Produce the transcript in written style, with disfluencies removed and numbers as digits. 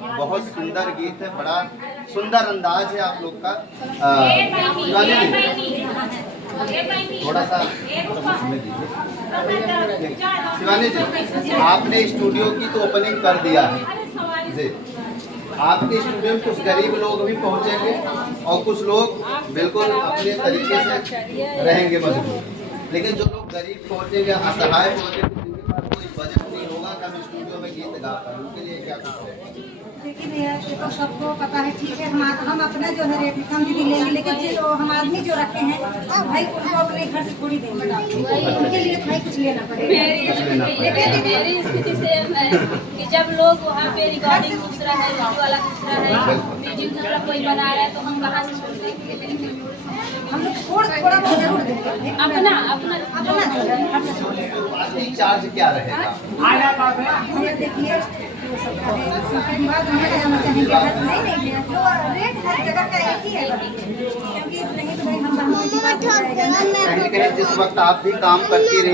बहुत सुंदर गीत है, बड़ा सुंदर अंदाज है आप लोग का। थोड़ा सा शिवानी जी, आपने स्टूडियो की तो ओपनिंग कर दिया है जी। आपके स्टूडियो में कुछ गरीब लोग भी पहुंचेंगे और कुछ लोग बिल्कुल अपने तरीके से रहेंगे मजबूर, लेकिन जो लोग गरीब पहुंचेंगे, असहाय पहुंचेंगे, जिनके पास कोई बजट नहीं होगा कि हम स्टूडियो में गीत गा पाए, उनके लिए क्या कुछ है? देखिए भैया, ये तो सबको पता है, ठीक है, हम अपना जो है रेट कम दीदी लेंगे, लेकिन जो हम आदमी जो रखे हैं भाई उनको अपने घर से थोड़ी देंगे, उनके लिए भाई कुछ लेना पड़ेगा। मेरी स्थिति सेम है कि जब लोग वहाँ पे रिकॉर्डिंग दूसरा है, वीडियो वाला दूसरा है, म्यूजिक दूसरा कोई बना रहा है, तो हम कहाँ से छोड़ देंगे? हम लोग थोड़ा बहुत जरूर देंगे, अपना अपना अपना जो है शुरुआती चार्ज क्या रहेगा? भैया देखिए, जो सबका है सबके विवाद में जाना चाहेंगे, नहीं जो रेट हर जगह का एक ही है, क्योंकि नहीं तो भाई हम कहीं न कहीं जिस वक्त आप भी काम करती रही